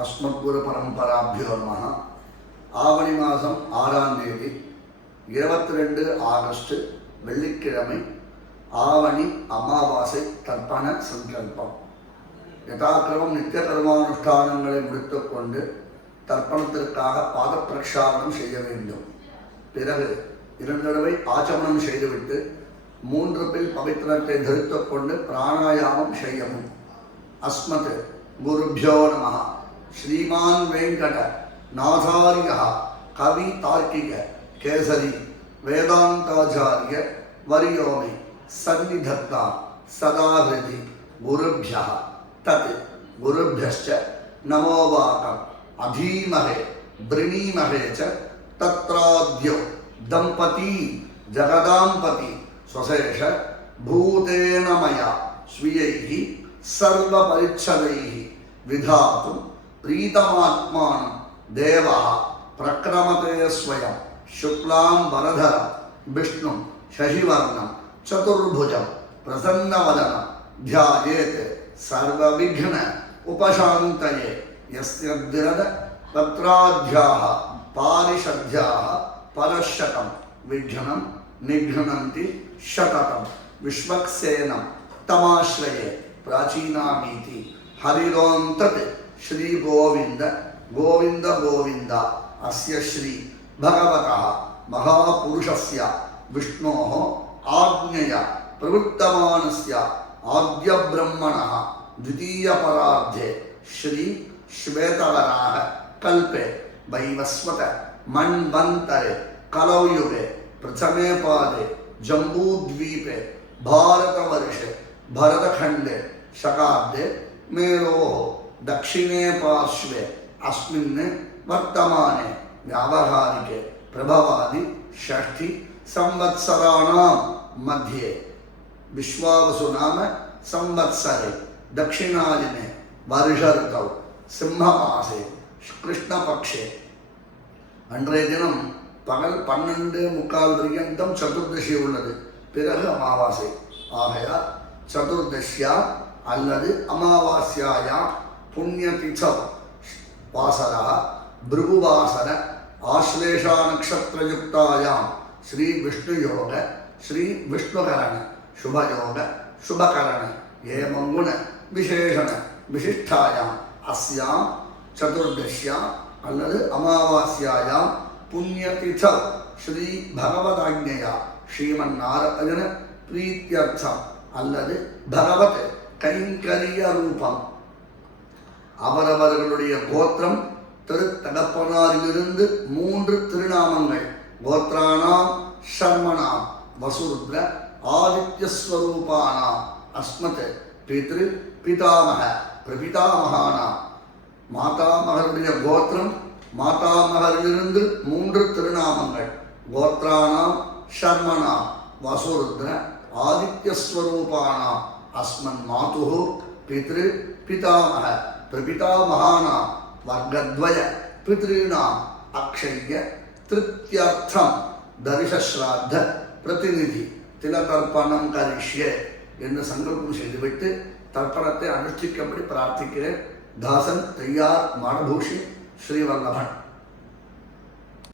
அஸ்மத்குரு பரம்பராபியோ நமஹ. ஆவணி மாதம் 6ஆம் தேதி 22 ஆகஸ்ட் வெள்ளிக்கிழமை ஆவணி அமாவாசை தர்ப்பண சங்கல்பம். யதாக்கிரமம் நித்திய கர்மானுஷ்டானங்களை முடித்துக்கொண்டு தர்ப்பணத்திற்காக பாத பிரக்ஷாலனம் செய்ய வேண்டும். பிறகு 2 தடவை ஆச்சமனம் செய்துவிட்டு 3 பில் பவித்திரத்தை தரித்துக் கொண்டு பிராணாயாமம் செய்யவும். அஸ்மத் குருभ्यो நமः. ஸ்ரீமான் வெங்கட நாதாரிய கவி தார்க்கிக கேசரி வேதாந்தாச்சாரிய வரியோமி சந்நிதத்தா சதாஹிருதி குருभ्यः தத் குருभ्यश्च நமோ வாகம் அதீமஹே ப்ரணீமஹே ச தத்ராத்யோ தம்பதி ஜகதாம்பதி ஸ்வசேஷ பூதேன மயா ஸ்வீயைஹி சர்வ பரிச்சதைஹி விதாத்தும் பிரீதமாத்மானம் தேவः பிரக்ரமதே ஸ்வயம் சுக்லாம் வரதரம் விஷ்ணும் சசிவர்ணம் சதுர்புஜம் பிரசன்னவதனம் த்யாயேத் சர்வவிக்ன உபசாந்தயே யஸ்ய திரத பத்ராத்யாः பாரிஷத்யாः பரஷதம் விக்னம் நிக்னந்தி சததம் விஸ்வக்சேனம் தமாஸ்ரயே பிராச்சீனாமீதி ஹரிரோம் தத் ஸ்ரீ கோவிந்த கோவிந்த கோவிந்த அஸ்ய ஸ்ரீ பகவதः மகாபுருஷஸ்ய விஷ்ணோः ஆக்ஞயா பிரவృత్తமானஸ்ய ஆத்ய பிரம்மணः द्वितीय परार्धे श्री श्वेतवराह कल्पे वैवस्वत मन्वन्तरे कलौयुगे प्रथमे पादे जम्बूद्वीपे भारतवर्षे भरतखण्डे शकाब्दे मेरोः दक्षिणे पार्श्वे अस्मिन् वर्तमाने व्यावहारिके प्रभवादि षष्ठी संवत्सराणां मध्ये विश्वावसु नाम संवत्सरे दक्षिणायने वर्ष ऋतौ सिंहमासे कृष्णपक्षे அன்றைய தினம் பகல் 12:15 पर्यन्तं சதுர்தசி உள்ளது. பிறகு அமாவாசை. ஆகையால் சதுர்தசியா அல்லது அமாவாஸ்யாயா புண்ணியதிதௌ வாசரः பிருகுவாசர ஆஸ்லேஷா நக்ஷத்ரயுக்தாயாம் ஸ்ரீ விஷ்ணுயோக ஸ்ரீ விஷ்ணுகரண शुभयोग शुभकरण एवं गुण विशेषण विशिष्टायां अस्यां चतुर्दश्यां अल्लदु अमावास्यायां पुण्यतिथौ श्री भगवदाज्ञया श्रीमन्नारायण प्रीत्यर्थम अल्लदु भगवत கைங்கரிய ரூபம் அவரவர்களுடைய கோத்திரம் திருத்தகப்பனாரிலிருந்து 3 திருநாமங்கள் கோத்ராணாம் சர்மணாம் வசுருத்ர ஆதித்யஸ்வரூபானாம் அஸ்மத் பித்ரு பிதாமக பிரபிதாமகானாம் மாதாமகருடைய கோத்திரம் மாதாமகரிலிருந்து 3 திருநாமங்கள் கோத்ராணாம் ஷர்மணாம் வசுருத்ர ஆதித்யஸ்வரூபானாம் அஸ்மன் மாதுஹு பித்ரு பிதாமக பிரபிதாமகானாம் வர்க்கத்வய பித்ருணாம் அக்ஷய்ய திருத்யர்த்தம் தரிசஸ்ராத்த பிரதிநிதி திலதர்ப்பணம் கரிஷ்யே என்று சங்கல்பம் செய்துவிட்டு தர்ப்பணத்தை அனுஷ்டிக்கும்படி பிரார்த்திக்கிறேன். தாசன் தையார் மாடபூஷி ஸ்ரீவல்லபன்.